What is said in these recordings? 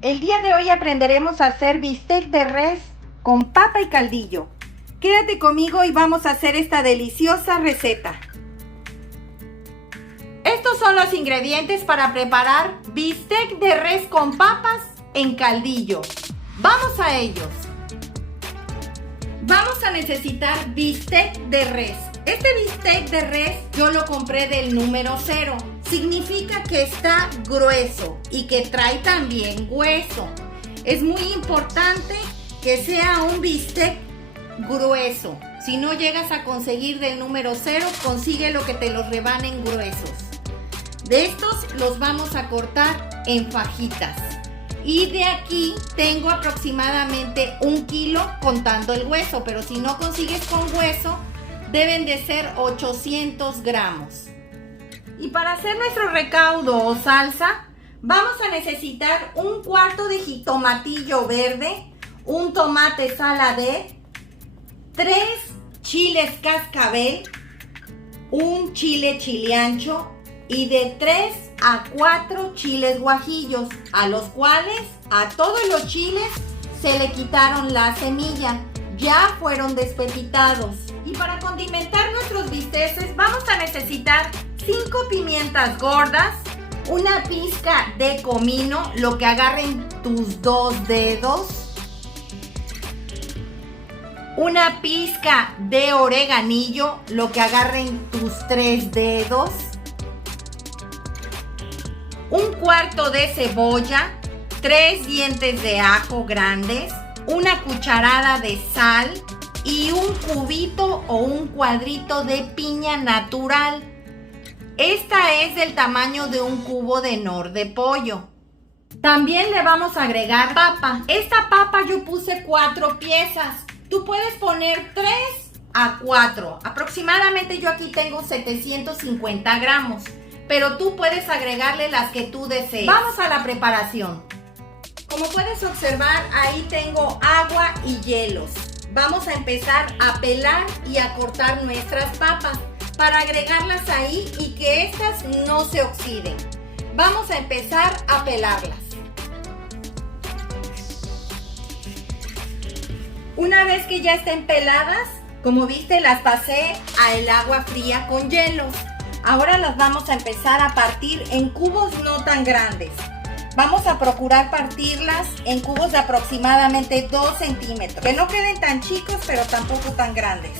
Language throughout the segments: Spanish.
El día de hoy aprenderemos a hacer bistec de res con papa y caldillo. Quédate conmigo y vamos a hacer esta deliciosa receta. Estos son los ingredientes para preparar bistec de res con papas en caldillo. ¡Vamos a ellos! Vamos a necesitar bistec de res. Este bistec de res yo lo compré del número 0. Significa que está grueso y que trae también hueso. Es muy importante que sea un bistec grueso. Si no llegas a conseguir del número 0, consigue lo que te los rebanen gruesos. De estos los vamos a cortar en fajitas. Y de aquí tengo aproximadamente 1 kilo contando el hueso, pero si no consigues con hueso, deben de ser 800 gramos. Y para hacer nuestro recaudo o salsa, vamos a necesitar 1/4 de jitomatillo verde, un tomate saladé, 3 chiles cascabel, un chile chileancho y de 3 a 4 chiles guajillos, a los cuales a todos los chiles se le quitaron la semilla, ya fueron despepitados. Y para condimentar nuestros bisteces vamos a necesitar 5 pimientas gordas, una pizca de comino, lo que agarren tus 2 dedos, una pizca de oreganillo, lo que agarren tus 3 dedos, 1/4 de cebolla, 3 dientes de ajo grandes, una cucharada de sal y un cubito o un cuadrito de piña natural. Esta es del tamaño de un cubo de nor de pollo. También le vamos a agregar papa. Esta papa yo puse 4 piezas. Tú puedes poner 3 a 4. Aproximadamente yo aquí tengo 750 gramos. Pero tú puedes agregarle las que tú desees. Vamos a la preparación. Como puedes observar, ahí tengo agua y hielos. Vamos a empezar a pelar y a cortar nuestras papas para agregarlas ahí y que estas no se oxiden. Vamos a empezar a pelarlas. Una vez que ya estén peladas, como viste, las pasé al agua fría con hielos. Ahora las vamos a empezar a partir en cubos no tan grandes. Vamos a procurar partirlas en cubos de aproximadamente 2 centímetros. Que no queden tan chicos, pero tampoco tan grandes.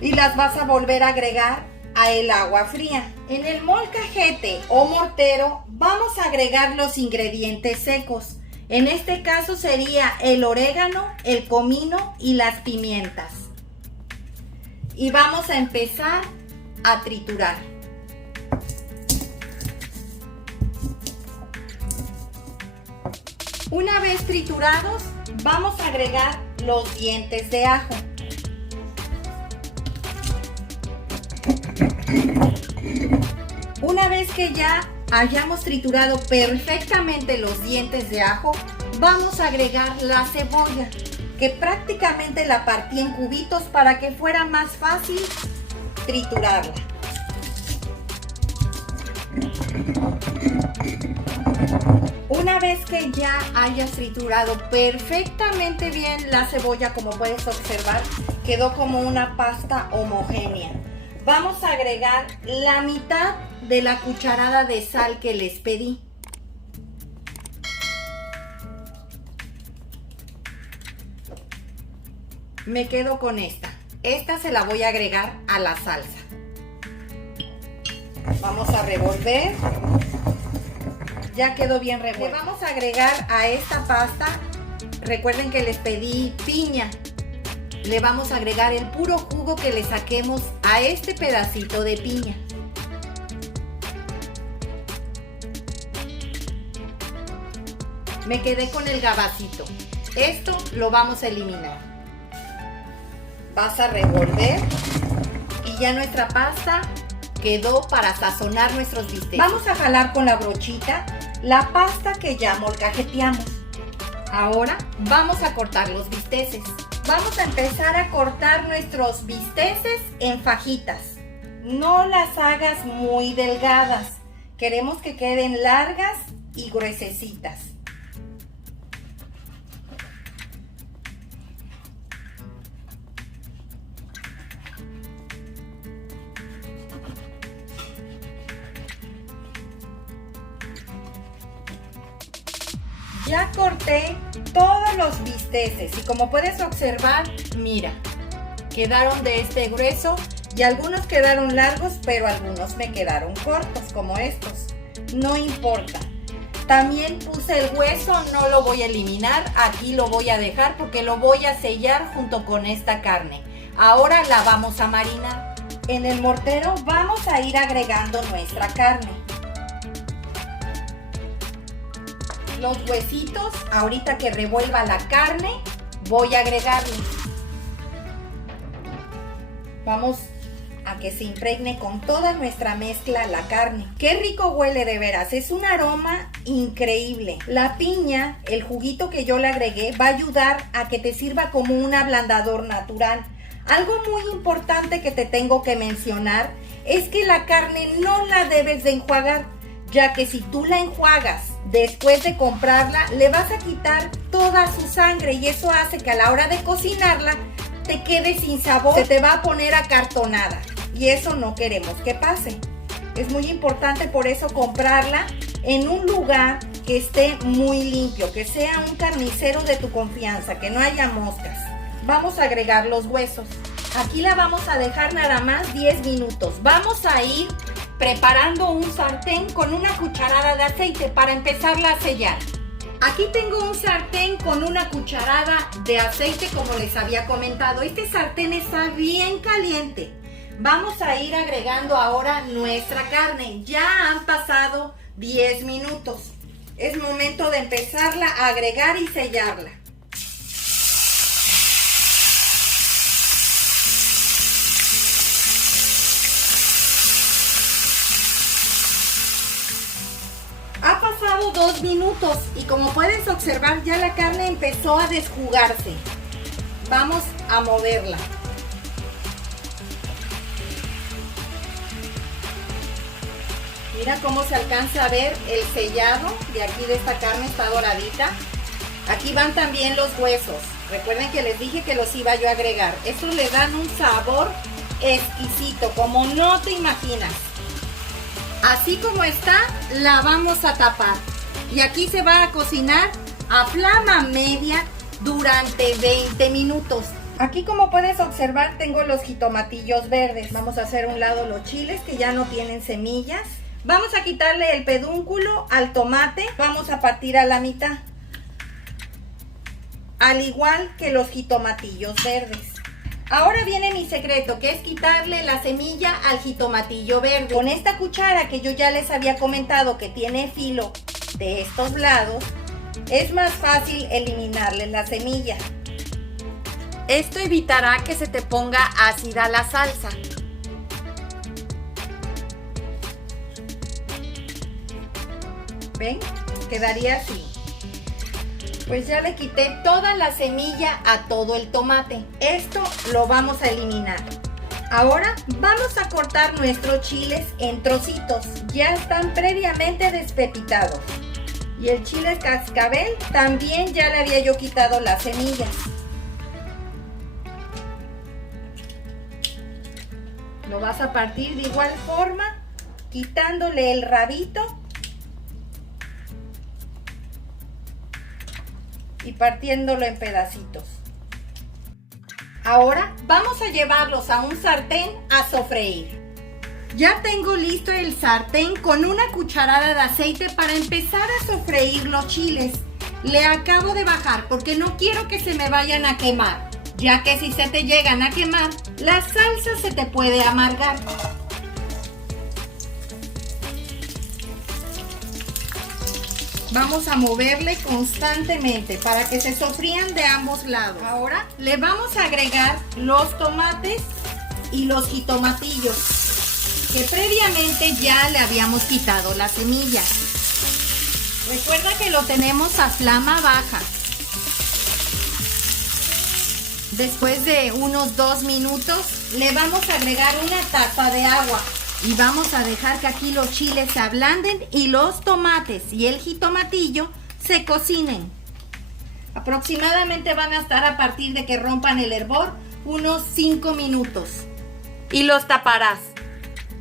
Y las vas a volver a agregar a el agua fría. En el molcajete o mortero vamos a agregar los ingredientes secos. En este caso sería el orégano, el comino y las pimientas. Y vamos a empezar a triturar. Una vez triturados, vamos a agregar los dientes de ajo. Una vez que ya hayamos triturado perfectamente los dientes de ajo, vamos a agregar la cebolla, que prácticamente la partí en cubitos para que fuera más fácil triturarla. Una vez que ya hayas triturado perfectamente bien la cebolla, como puedes observar, quedó como una pasta homogénea. Vamos a agregar la mitad de la cucharada de sal que les pedí. Me quedo con esta. Esta se la voy a agregar a la salsa. Vamos a revolver. Ya quedó bien revuelto. Le vamos a agregar a esta pasta, recuerden que les pedí piña. Le vamos a agregar el puro jugo que le saquemos a este pedacito de piña. Me quedé con el gabacito. Esto lo vamos a eliminar. Vas a revolver y ya nuestra pasta quedó para sazonar nuestros bistecs. Vamos a jalar con la brochita la pasta que ya molcajeteamos. Ahora vamos a cortar los bisteces. Vamos a empezar a cortar nuestros bisteces en fajitas. No las hagas muy delgadas. Queremos que queden largas y gruesecitas. Ya corté todos los bisteces y como puedes observar, mira, quedaron de este grueso y algunos quedaron largos, pero algunos me quedaron cortos como estos. No importa. También puse el hueso, no lo voy a eliminar, aquí lo voy a dejar porque lo voy a sellar junto con esta carne. Ahora la vamos a marinar. En el mortero vamos a ir agregando nuestra carne. Los huesitos, ahorita que revuelva la carne, voy a agregarlos. Vamos a que se impregne con toda nuestra mezcla la carne. ¡Qué rico huele de veras! Es un aroma increíble. La piña, el juguito que yo le agregué, va a ayudar a que te sirva como un ablandador natural. Algo muy importante que te tengo que mencionar es que la carne no la debes de enjuagar, ya que si tú la enjuagas después de comprarla, le vas a quitar toda su sangre y eso hace que a la hora de cocinarla te quede sin sabor, se te va a poner acartonada y eso no queremos que pase. Es muy importante por eso comprarla en un lugar que esté muy limpio, que sea un carnicero de tu confianza, que no haya moscas. Vamos a agregar los huesos. Aquí la vamos a dejar nada más 10 minutos. Vamos a ir preparando un sartén con una cucharada de aceite para empezarla a sellar. Aquí tengo un sartén con una cucharada de aceite como les había comentado. Este sartén está bien caliente. Vamos a ir agregando ahora nuestra carne. Ya han pasado 10 minutos. Es momento de empezarla a agregar y sellarla. Ha pasado 2 minutos y como puedes observar ya la carne empezó a desjugarse. Vamos a moverla. Mira cómo se alcanza a ver el sellado de aquí de esta carne, está doradita. Aquí van también los huesos. Recuerden que les dije que los iba yo a agregar. Estos le dan un sabor exquisito, como no te imaginas. Así como está, la vamos a tapar. Y aquí se va a cocinar a flama media durante 20 minutos. Aquí como puedes observar tengo los jitomatillos verdes. Vamos a hacer a un lado los chiles que ya no tienen semillas. Vamos a quitarle el pedúnculo al tomate. Vamos a partir a la mitad. Al igual que los jitomatillos verdes. Ahora viene mi secreto, que es quitarle la semilla al jitomatillo verde. Con esta cuchara que yo ya les había comentado que tiene filo de estos lados, es más fácil eliminarle la semilla. Esto evitará que se te ponga ácida la salsa. ¿Ven? Quedaría así. Pues ya le quité toda la semilla a todo el tomate. Esto lo vamos a eliminar. Ahora vamos a cortar nuestros chiles en trocitos. Ya están previamente despepitados. Y el chile cascabel también ya le había yo quitado las semillas. Lo vas a partir de igual forma, quitándole el rabito. Y partiéndolo en pedacitos. Ahora vamos a llevarlos a un sartén a sofreír. Ya tengo listo el sartén con una cucharada de aceite para empezar a sofreír los chiles. Le acabo de bajar porque no quiero que se me vayan a quemar, ya que si se te llegan a quemar, la salsa se te puede amargar. Vamos a moverle constantemente para que se sofrían de ambos lados. Ahora le vamos a agregar los tomates y los jitomatillos que previamente ya le habíamos quitado la semilla. Recuerda que lo tenemos a flama baja. Después de unos 2 minutos le vamos a agregar una taza de agua. Y vamos a dejar que aquí los chiles se ablanden y los tomates y el jitomatillo se cocinen. Aproximadamente van a estar a partir de que rompan el hervor unos 5 minutos. Y los taparás.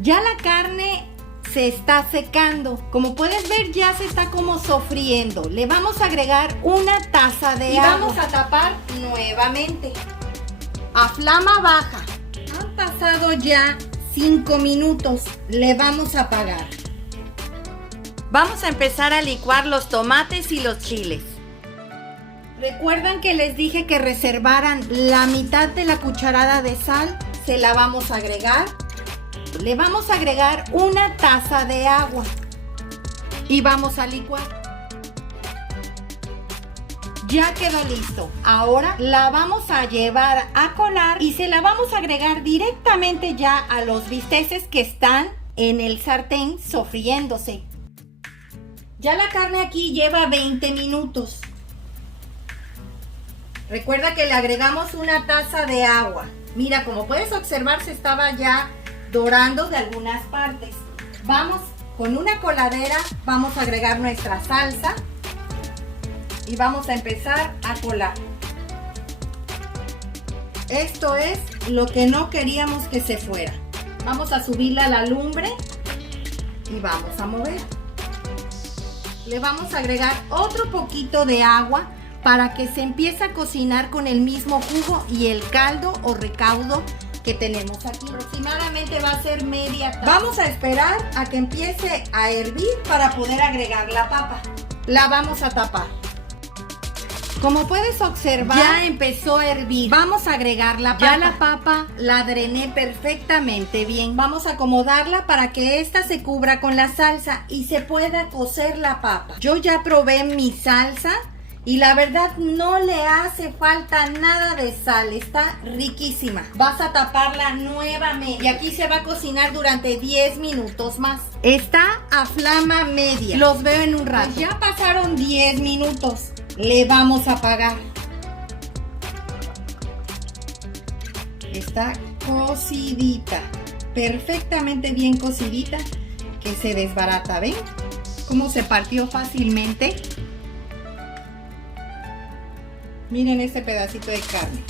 Ya la carne se está secando. Como puedes ver, ya se está como sofriendo. Le vamos a agregar una taza de agua. Y vamos a tapar nuevamente a flama baja. Han pasado ya 5 minutos. Le vamos a apagar. Vamos a empezar a licuar los tomates y los chiles. ¿Recuerdan que les dije que reservaran la mitad de la cucharada de sal? Se la vamos a agregar. Le vamos a agregar una taza de agua y vamos a licuar. Ya quedó listo. Ahora la vamos a llevar a colar y se la vamos a agregar directamente ya a los bisteces que están en el sartén sofriéndose. Ya la carne aquí lleva 20 minutos. Recuerda que le agregamos una taza de agua. Mira, como puedes observar, se estaba ya dorando de algunas partes. Vamos con una coladera, vamos a agregar nuestra salsa y vamos a empezar a colar. Esto es lo que no queríamos que se fuera. Vamos a subirla a la lumbre y vamos a mover. Le vamos a agregar otro poquito de agua para que se empiece a cocinar con el mismo jugo y el caldo o recaudo que tenemos aquí. Aproximadamente va a ser media taza. Vamos a esperar a que empiece a hervir para poder agregar la papa. La vamos a tapar. Como puedes observar, ya empezó a hervir. Vamos a agregar la papa. Ya la papa la drené perfectamente bien. Vamos a acomodarla para que esta se cubra con la salsa y se pueda cocer la papa. Yo ya probé mi salsa y la verdad no le hace falta nada de sal, está riquísima. Vas a taparla nuevamente y aquí se va a cocinar durante 10 minutos más. Está a flama media. Los veo en un rato. Ya pasaron 10 minutos. Le vamos a apagar. Está cocidita, perfectamente bien cocidita, que se desbarata. ¿Ven cómo se partió fácilmente? Miren este pedacito de carne.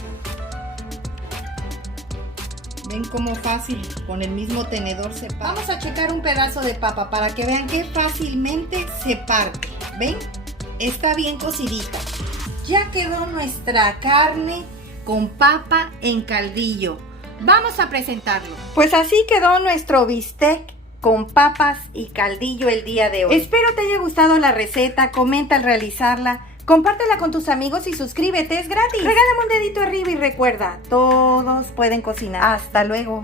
¿Ven cómo fácil con el mismo tenedor se parte? Vamos a checar un pedazo de papa para que vean que fácilmente se parte. ¿Ven? Está bien cocidita. Ya quedó nuestra carne con papa en caldillo. Vamos a presentarlo. Pues así quedó nuestro bistec con papas y caldillo el día de hoy. Espero te haya gustado la receta. Comenta al realizarla. Compártela con tus amigos y suscríbete, es gratis. Regálame un dedito arriba y recuerda, todos pueden cocinar. Hasta luego.